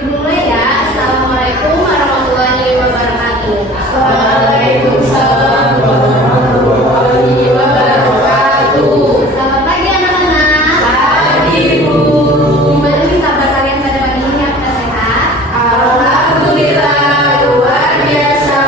Dimulai ya. Assalamualaikum warahmatullahi wabarakatuh. Waalaikumsalam warahmatullahi wabarakatuh. Selamat pagi anak-anak. Pagi, Bu. Gimana nih kabar kalian pada pagi ini? Apakah sehat? Alhamdulillah, luar biasa.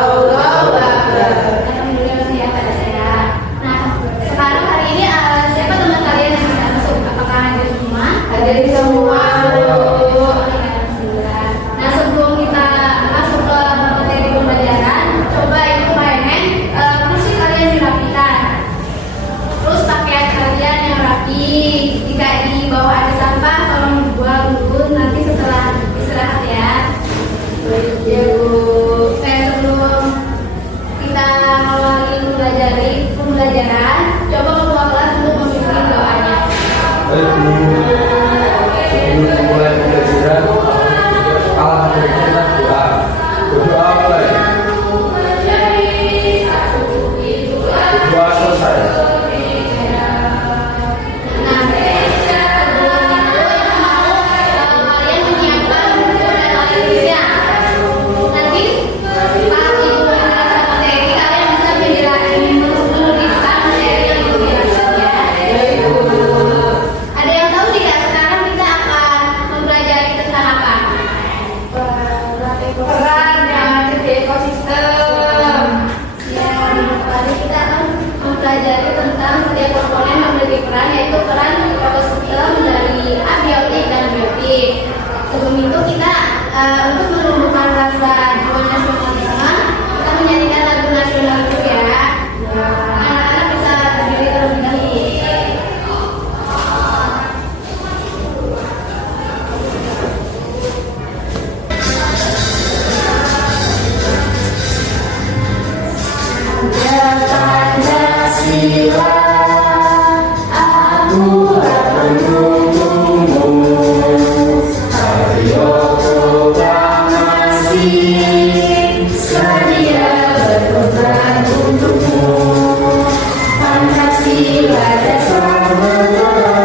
Allahu Akbar. Alhamdulillah saya pada sehat. Nah, sekarang hari ini siapa teman kalian yang sudah masuk? Apakah hadir semua? Hadir semua, Bu. Alhamdulillah. Nah, sebelum kita masuk ke materi pembelajaran, coba ibu main kursi kalian dirapikan. Terus pakaian kalian yang rapi. Jika di bawah ada sampah, tolong dibuang dulu nanti setelah istirahat ya. Ya, Bu. Sebelum kita awali pembelajaran, coba ketua kelas untuk memimpin doanya. Baik, Bu. Sebelum mulai pembelajaran, alhamdulillah doa. Berdoa mulai. Doa selesai. Nah, sebelum itu mau kalian menyiapkan buku dan tulisnya. Nanti pas ibu menjelaskan materi, kalian bisa menuliskan materi yang ibu jelaskan ya. Ada yang tahu tidak sekarang kita akan mempelajari tentang apa? Peran dan ekosistem. Ya, tadi kita akan mempelajari tentang setiap komponen yang memiliki peran, yaitu peran ekosistem dari abiotik dan biotik. Sebelum itu kita untuk menumbuhkan rasa jiwa nasionalisme, kita menyanyikan lagu nasional dulu ya. Anak-anak bisa berdiri terlebih dahulu. Pancasila, aku akan menunggumu. Ayo proklamasi, sedia berkorban untukmu. Pancasila dasar negara,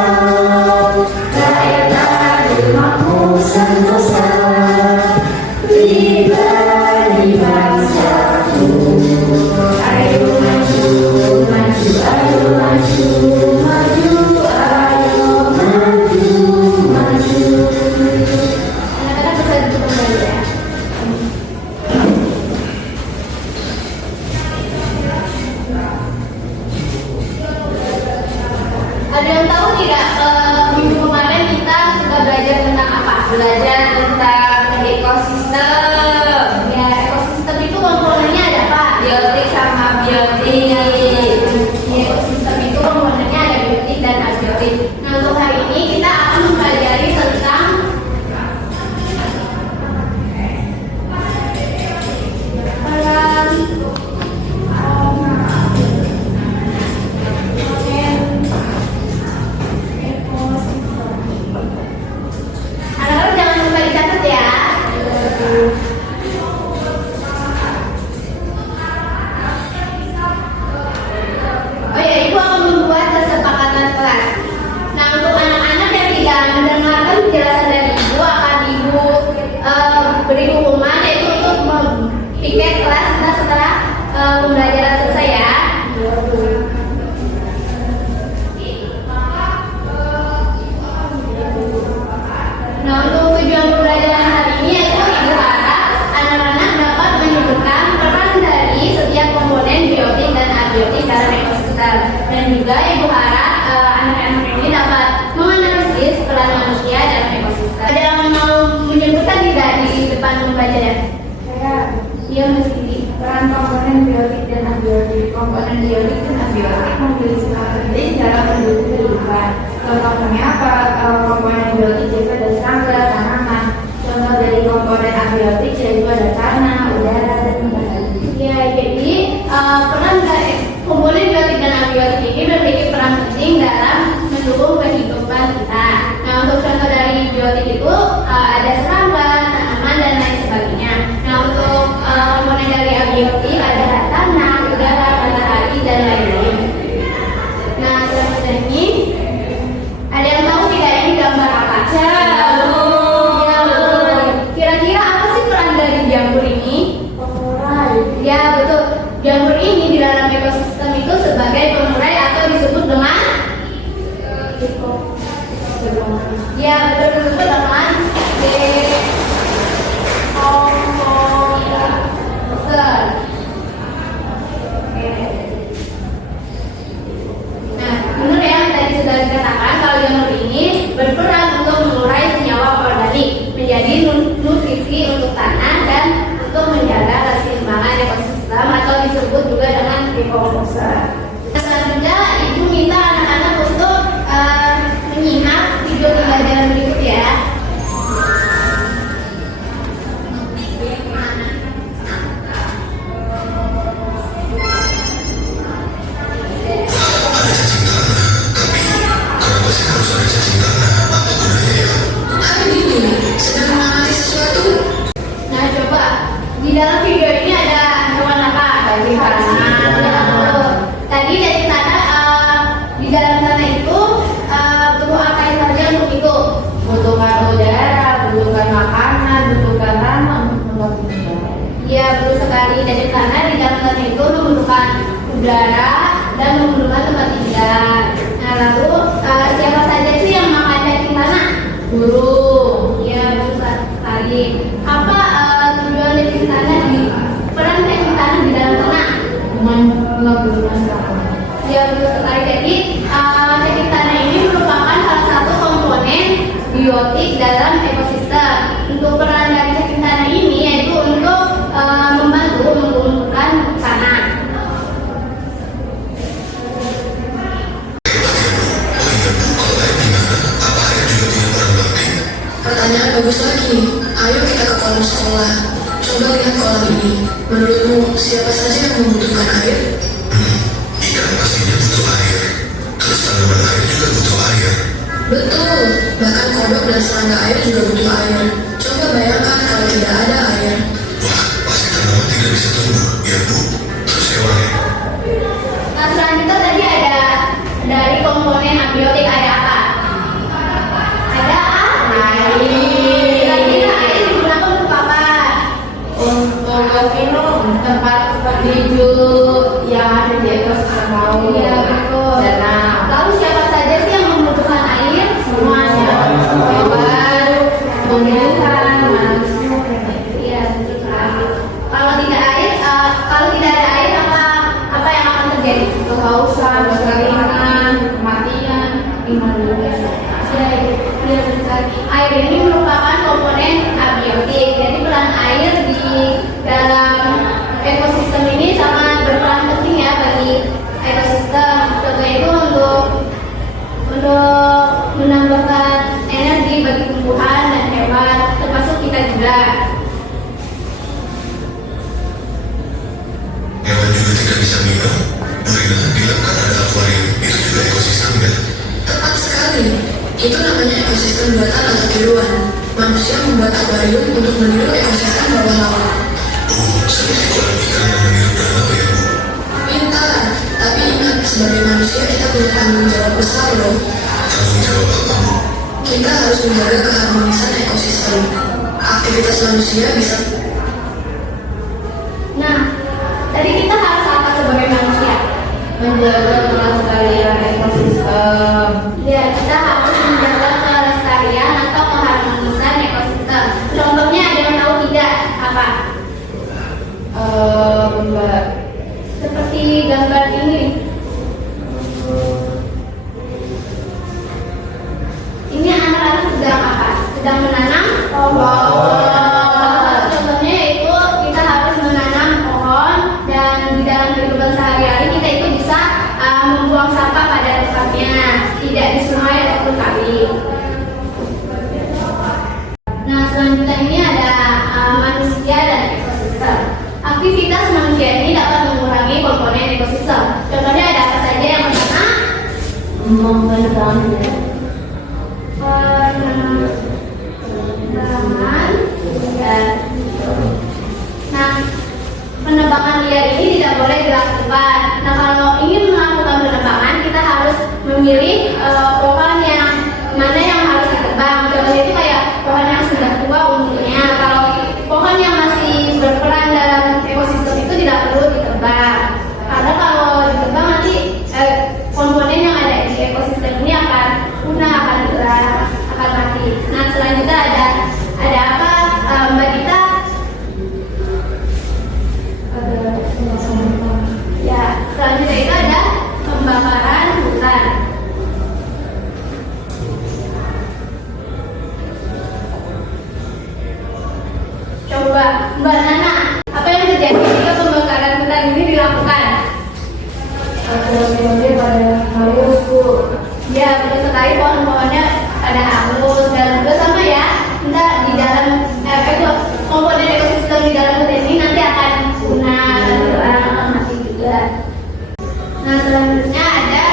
rakyat adil makmur sentosa, pribadi bangsaku. Ayo maju, maju, ayo maju, maju, ayo maju, maju. Anak-anak bisa duduk kembali ya. Ada yang tahu tidak minggu kemarin kita sudah belajar tentang apa? Belajar tentang ekosistem, Ya, ekosistem itu komponennya ada apa? biotik sama biotik. Di ekosistem itu komponennya ada biotik dan abiotik. Nah, untuk hari ini kita akan mempelajari tentang peran anak-anak jangan lupa dicatat ya. Oh ya, ibu akan membuat kesepakatan kelas. Nah, untuk anak-anak yang tidak mendengarkan penjelasan dari ibu, akan ibu beri hukuman, yaitu untuk piket kelas kita setelah pembelajaran selesai ya. Nah, untuk tujuan pembelajaran hari ini yaitu ibu harap anak-anak dapat menyebutkan peran dari setiap komponen biotik dan abiotik dalam ekosistem, dan juga ibu harap anak-anak ini dapat menganalisis peran manusia dalam ekosistem. Ada yang mau menyebutkan tidak di depan pembelajaran? Saya Iya, Mas Didi. peran komponen biotik dan abiotik ada serangga, tanaman dan lain sebagainya. Nah, untuk komponen dari abiotik ada tanah, udara, matahari dan lain-lain. Nah, selanjutnya ini ada yang tahu tidak ini gambar apa? Ya, betul. Kira-kira apa sih peran dari jamur ini? Ya, betul. Jamur ini di dalam ekosistem itu sebagai pengurai atau disebut dengan ya, betul, disebut dengan decomposer. Nah, benar yang tadi sudah dikatakan kalau jamur ini berperan untuk mengurai senyawa organik menjadi nutrisi untuk tanah dan untuk menjaga keseimbangan ekosistem atau disebut juga dengan decomposer. Selanjutnya, Ibu minta anak-anak untuk menyimak video pembelajaran berikut ya. Nah, coba di dalam video ini ada hewan apa? Cacing tanah. Tadi cacing tanah di dalam tanah itu butuh apa yang saja untuk itu? Butuhkan udara, butuhkan makanan, butuhkan tanah untuk membangun. Ya, betul sekali. Cacing tanah di dalam tanah itu membutuhkan udara dan membutuhkan tempat tinggal. Nah, lalu siapa saja sih yang makan cacing tanah? Burung. Ya, betul sekali. Apa tujuan cacing tanah peran cacing tanah di dalam tanah? Menggabungkan masyarakat. Ya, betul sekali. Jadi cacing tanah ini merupakan salah satu komponen biotik dalam ekosistem. Untuk peran dari cacing tanah ini yaitu untuk membantu menumbuhkan tanah. Pertanyaan bagus lagi. Ayo kita ke kolam sekolah. Coba lihat kolam ini. Menurutmu siapa saja yang membutuhkan air? Ikan pastinya butuh air. Terus tanaman air juga butuh air. Betul. Bahkan kodok dan serangga air juga butuh air. Coba bayangkan kalau tidak ada air. Wah, pasti tanaman tidak bisa tumbuh, ya Bu. Terus hewannya? Nah, selanjutnya tadi ada dari komponen abiotik ada apa? Ada air. Kira-kira air digunakan untuk apa? Untuk minum, tempat hijau yang ada di ekosistem laut. Iya, betul. Danau. Lalu siapa saja sih yang membutuhkan air? Semuanya. Hewan, tumbuhan, manusia. Iya, betul sekali. Kalau tidak ada air apa yang akan terjadi? Kehausan, kekeringan, kematian, Indonesia. Ya, betul sekali. Air ini merupakan komponen abiotik. Jadi peran air di dalam ekosistem ini sangat berperan penting ya bagi ekosistem. Contohnya itu untuk menambahkan energi bagi tumbuhan dan hewan, termasuk kita juga. Hewan juga tidak bisa minum. Bu Rina bilang kan ada akuarium, itu juga ekosistem kan? Tepat sekali. Itu namanya ekosistem buatan atau tiruan. Manusia membuat akuarium untuk meniru ekosistem bawah laut. Seperti kolam ikan yang meniru danau ya Bu. Pintar. Tapi ingat, sebagai manusia kita punya tanggung jawab besar loh. Tanggung jawab apa Bu? Kita harus menjaga keharmonisan ekosistem. Aktivitas manusia bisa. Nah, tadi kita harus apa sebagai manusia? Menjaga kelestarian ekosistem. Ya, kita harus menjaga kelestarian atau keharmonisan ekosistem. Contohnya ada yang tahu tidak? Apa? Gambar. Seperti gambar ini. Ini anak-anak sedang apa? Sedang menanam pohon. Contohnya yaitu kita harus menanam pohon dan di dalam kehidupan sehari-hari kita itu bisa membuang sampah pada tempatnya, tidak di sungai ataupun kali. Nah, selanjutnya ini ada manusia dan ekosistem. Aktivitas manusia ini dapat mengurangi komponen ekosistem. Contohnya ada apa saja? Yang pertama, Membenamnya. Mbak Nana, apa yang terjadi jika pembakaran hutan ini dilakukan? Akhirnya pada harus Bu. Ya, betul sekali, pohon-pohonnya pada hangus dan juga sama ya. Kita di dalam komponen ekosistem di dalam hutan ini nanti akan punah dan hilang, mati juga. Nah, selanjutnya ada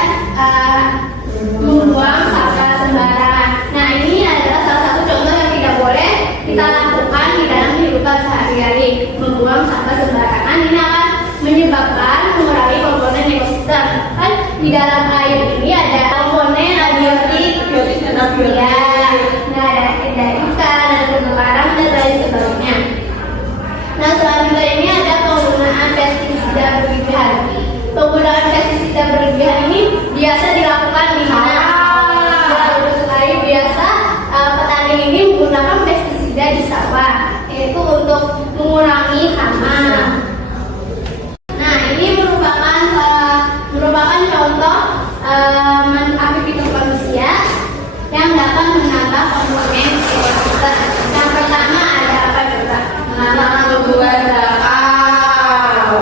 membuang sampah sembarangan. Nah, ini adalah salah satu contoh yang tidak boleh kita lakukan di dalam kehidupan sehari-hari. Membuang sampah sembarangan ini akan menyebabkan mengurangi komponen ekosistem. Kan di dalam air ini ada komponen abiotik, ya, nah ada ikan, ada terumbu karang dan lain sebagainya. Nah, selanjutnya ini ada penggunaan pestisida berlebihan. Penggunaan pestisida berlebihan ini biasa dilakukan di mana? Ya, betul sekali, biasa petani ini menggunakan pestisida di sawah, yaitu untuk mengurangi hama. Nah, ini merupakan contoh aktivitas manusia yang dapat menambah komponen ekosistem. Yang pertama ada apa coba? Menanam tumbuhan bakau.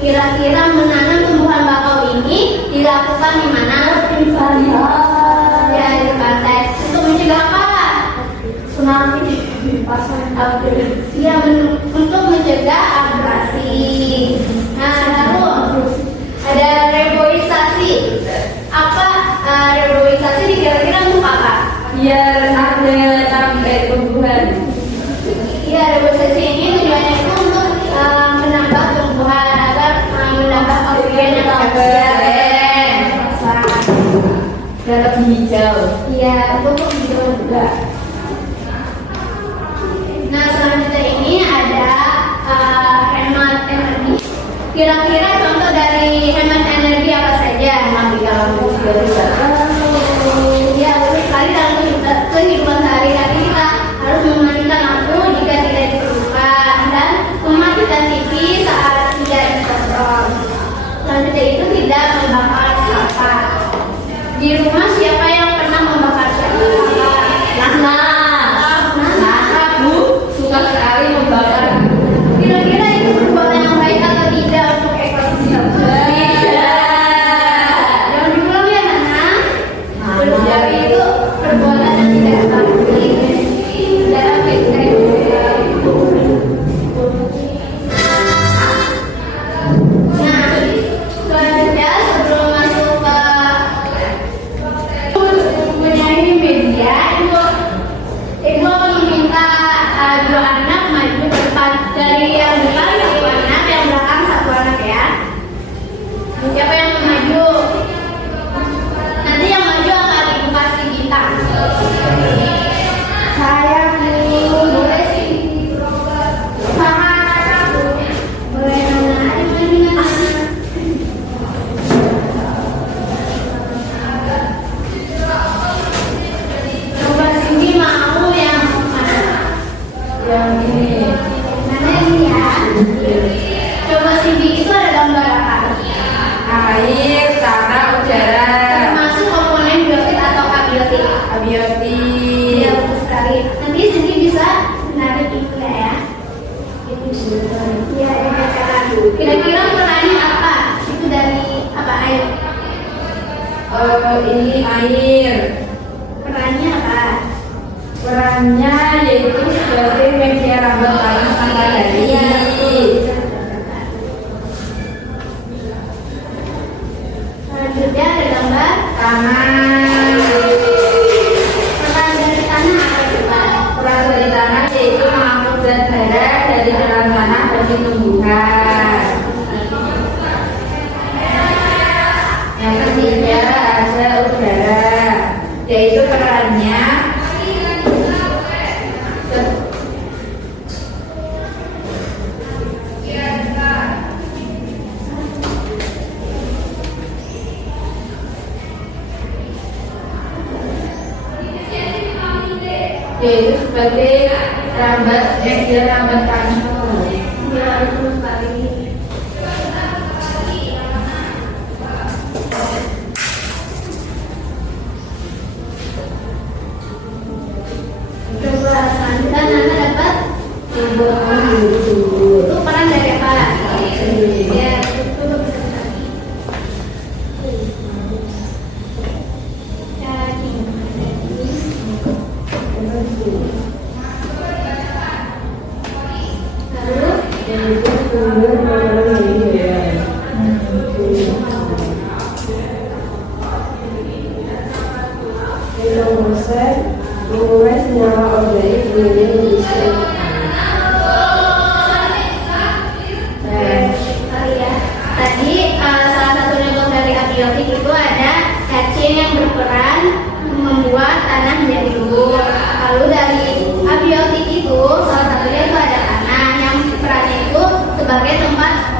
Kira-kira menanam tumbuhan bakau ini dilakukan di mana? Di pantai. Ya, di pantai. Untuk mencegah apa? Tsunami. Ya, untuk mencegah abrasi. Nah, lalu ada reboisasi. Apa reboisasi kira-kira untuk apa? Biar ada sampai tumbuhan. Iya, reboisasi ini tujuannya itu untuk menambah tumbuhan agar menambah oksigen yang Biar lebih hijau. Iya, untuk hijau juga. Nah, selanjutnya ini ada hemat energi. Kira-kira contoh dari hemat energi apa saja? Mati lampu biar bisa. Ya, betul sekali, dalam kehidupan sehari-hari kita harus mematikan lampu jika tidak diperlukan dan mematikan TV saat tidak dikontrol. Selanjutnya itu tidak membakar sampah. Di rumah siapa yang pernah membakar sampah? Nana Bu suka sekali membakar. Kira-kira itu perbuatan yang baik atau tidak untuk ekosistem? Jangan diulang ya, Nana. Berbuat itu perbuatan yang tidak baik dalam kehidupan ekosistem. Nah, selanjutnya sebelum masuk ke menyanyi media, ibu akan meminta dua anak maju ke depan. Dari yang depan satu anak, yang belakang satu anak ya. Siapa yang mau maju? Nanti yang maju akan ibu kasih bintang. Saya Bu, boleh sih. Sama anak aku. Boleh Nana, ayo maju Nana. Coba Cindy mau yang mana? Yang ini. Mana ini ya? Coba Cindy itu ada gambar apa? Air, tanah, udara. Termasuk komponen biotik atau abiotik. Abiotik. Iya, betul sekali. Nanti Cindy bisa menarik itu ya. Itu juga. Iya, ini sekarang. Kira-kira perannya apa? Itu dari apa air? Ini air. Perannya apa? Perannya yaitu sebagai media rambat tanah sampai dari. Selanjutnya ada gambar Tanah. peran dari tanah apa coba? Peran dari tanah yaitu mengangkut zat darah dari dalam tanah bagi tumbuhan. Yang ketiga ada udara, yaitu perannya yaitu sebagai rambat media rambat tanah. Ya, betul sekali.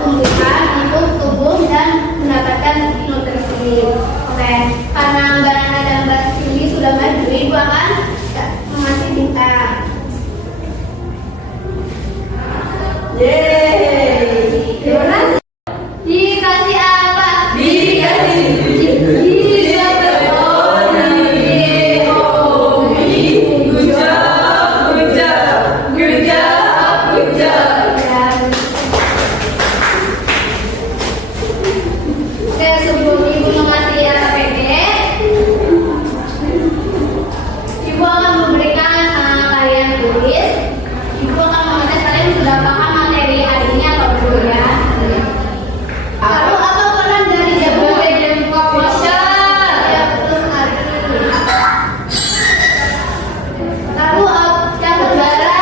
tumbuhan untuk tumbuh dan mendapatkan nutrisi. Oke, karena Mbak Nana dan Mbak Cindy sudah maju, Ibu akan mengasih bintang. Yeay. Terima kasih. Dikasih apa? Dikasih. Oke, sebelum Ibu mengasih RPD, Ibu akan memberikan kalian tulis. Ibu akan mengetes kalian sudah paham materi hari ini atau belum ya. Lalu apa peran dari jagung dan komposer? Ya, betul sekali. Lalu yang udara,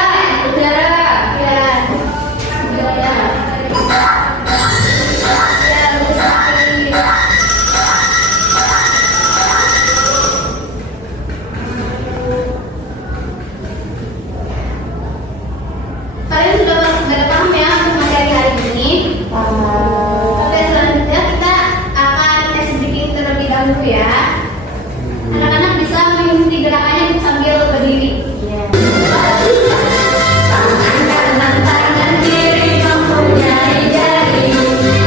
udara. Ya, udara. Ya, betul sekali. Kalian sudah paham ya materi hari ini? Oke, selanjutnya kita akan tes speaking terlebih dahulu ya. Anak-anak bisa mengikuti gerakannya sambil berdiri. Tangan kanan, tangan kiri mempunyai jari.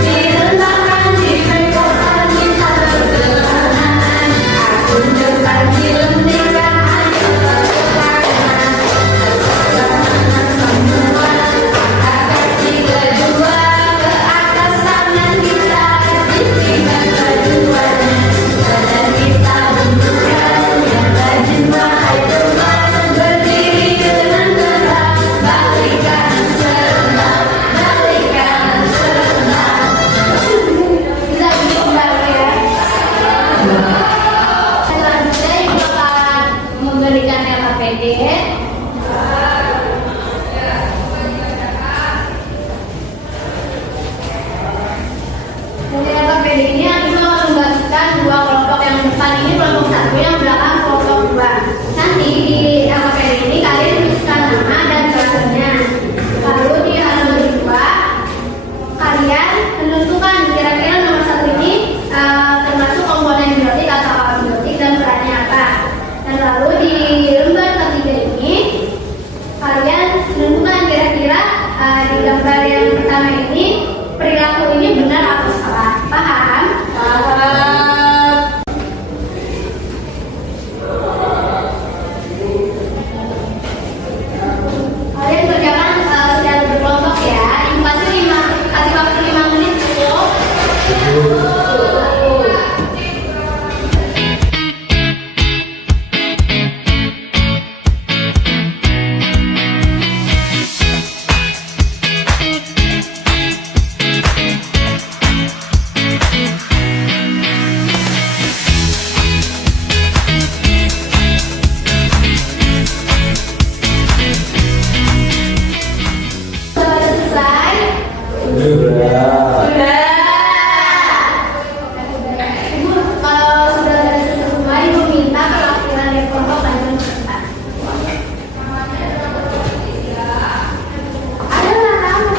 Direntangkan, dibengkokkan, kita berkelangan. Akun depan dilentingkan, ayo berkelangan. Berkelangan semua. Angkat 3, 2 ke atas, tangan kita tinggikan keduanya. Badan kita bentukkan yang rajin wahai teman. Berdiri dengan tenang, balik kanan serentak, balik kanan serentak. Bisa duduk kembali ya. Selanjutnya Ibu akan memberikan RPD. Dari RPD ini Ibu akan membagikan dua kelompok, yang depan ini kelompok 1, yang belakang kelompok 2. Nanti di RPD ini kalian tuliskan nama dan kelasnya. Lalu di halaman 2 kalian menentukan kira-kira nomor 1 ini termasuk komponen biotik atau abiotik dan perannya apa. Dan lalu di lembar ketiga ini kalian menentukan kira-kira di gambar yang pertama ini perilaku ini benar atau salah. Paham? Kalian kerjakan secara berkelompok ya. Ibu kasih waktu 5 menit cukup. Sudah selesai? Sudah. Ibu, kalau sudah selesai semua, Ibu minta perwakilan dari kelompok lanjut sebentar. Ada lah kamu.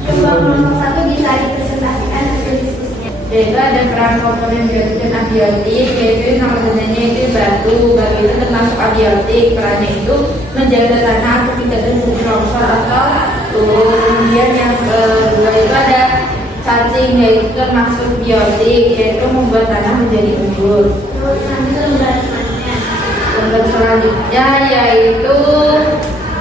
Coba kelompok 1 bisa dipresentasikan hasil diskusinya. Yaitu ada peran komponen biotik dan abiotik, yaitu nomor satunya itu batu. Batu itu termasuk abiotik, perannya itu menjaga tanah agar tidak terjadi longsor atau turun. Kemudian yang kedua itu ada cacing, yaitu termasuk biotik, yaitu membuat tanah menjadi gembur. Terus nanti lembar selanjutnya. Untuk selanjutnya yaitu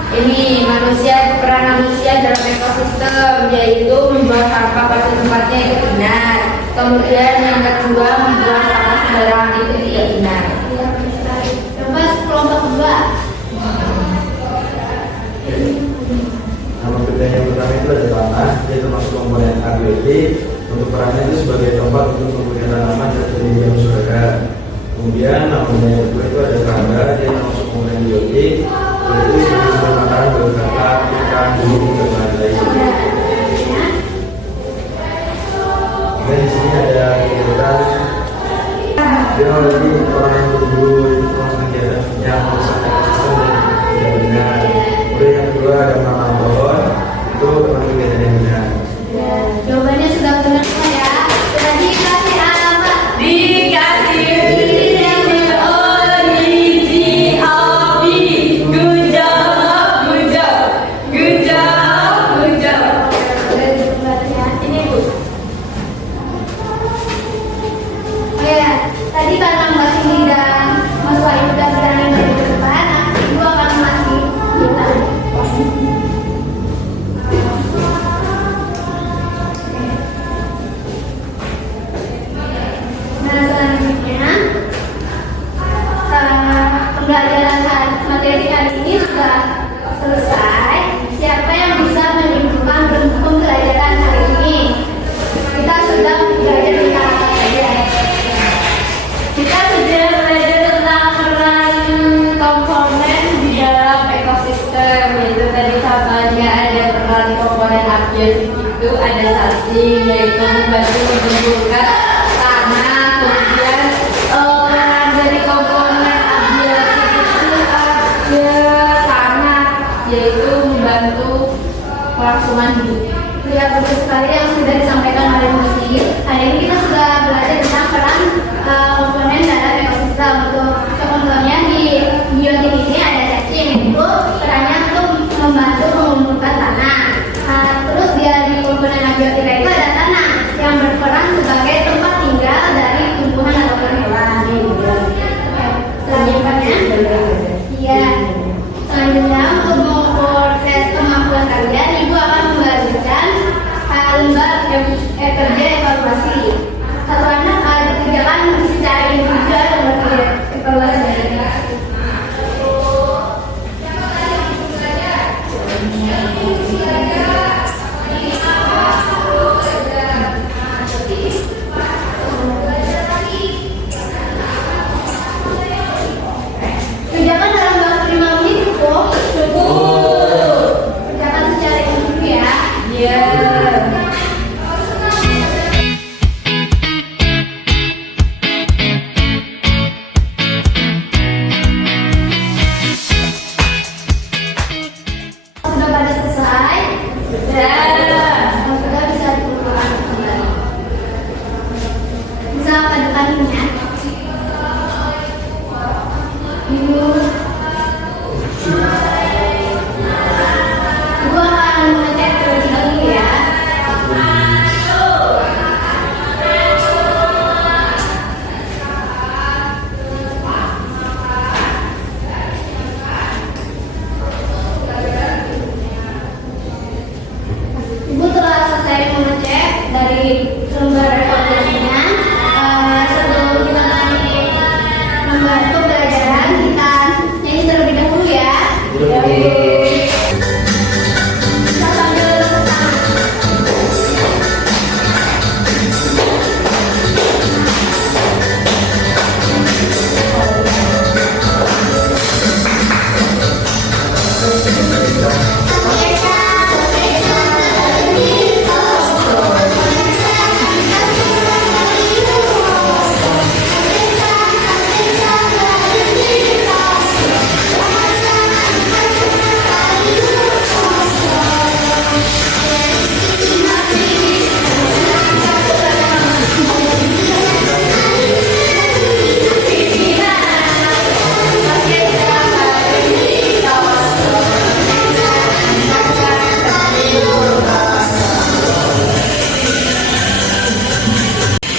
ini manusia, peran manusia dalam ekosistem, yaitu membuang sampah pada tempatnya itu benar. Kemudian yang kedua, membuang sampah sembarangan itu tidak benar. Ya, betul sekali. Coba kelompok 2. Nama kerja yang pertama itu ada tanah, dia termasuk komponen abiotik. Untuk perannya itu sebagai tempat untuk pemberian tanaman dan pendidikan saudara. Kemudian namanya yang kedua itu ada serangga, dia termasuk komponen biotik, yaitu sebagai sumber makanan bagi kakak, ikan, burung, dan lain-lain. Dan di sini ada kegiatan dia lagi orang yang berburu itu termasuk kegiatan yang merusak ekosistem dan tidak benar. Kemudian yang kedua ada menanam pohon, itu abiotik itu ada salting, yaitu membantu menggembulkan tanah. Kemudian peran dari komponen abiotik itu ada tanah, yaitu membantu kelangsungan hidup. Ya, betul sekali yang sudah disampaikan oleh Musi. Hari ini kita sudah belajar tentang peran komponen dalam ekosistem. Untuk contohnya di biotik ini ada cacing, itu perannya untuk membantu mengumpulkan tanah. Terus di komponen abiotika itu ada tanah yang berperan sebagai tempat tinggal dari tumbuhan ataupun hewan. Selanjutnya, iya. Selanjutnya untuk mengukur kemampuan kalian, Ibu akan membagikan lembar kerja evaluasi. Satu anak dikerjakan secara individual lembar evaluasi. Kerjakan dalam waktu 5 menit cukup. Kerjakan secara individu ya. Iya. Sudah pada selesai? Sudah. Kalau sudah bisa dikumpulkan kembali. Bisa padukannya. Ibu akan mengecek terlebih dahulu ya. Ibu telah selesai mengecek dari lembar evaluasinya. Sebelum kita membantu pelajaran, kita nyanyi terlebih dahulu ya. Kita sambil bersama.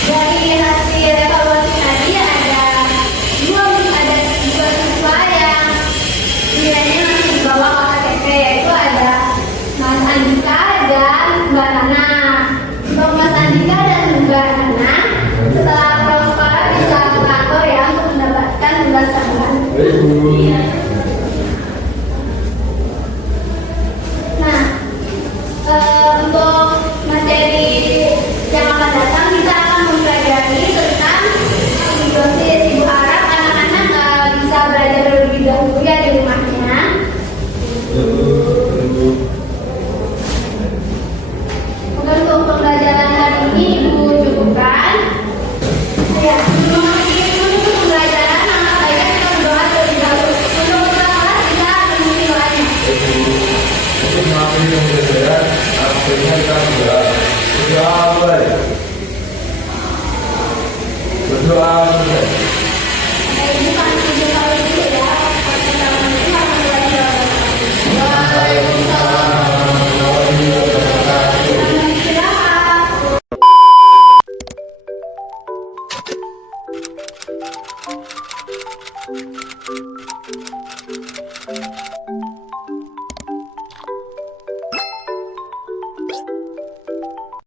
Dari hasil evaluasi tadi ada dua siswa yang nilainya masih di bawah KTP, yaitu ada Mas Andika dan Mbak Nana. Untuk Mas Andika dan Mbak Nana, setelah pulang sekolah bisa ke kantor ya untuk mendapatkan tugas tambahan. Nah, untuk materi yang akan datang kita akan mempelajari tentang simbiosis. Ibu harap anak-anak bisa belajar lebih dahulu ya di rumahnya. Mungkin untuk pembelajaran hari ini Ibu cukupkan. Ya, sebelum menutup pembelajaran, anak baiknya kita berdoa terlebih dahulu. Untuk kelas kita menulis doanya. Untuk mengakhiri pembelajaran, akhirnya kita berdoa. Berdoa.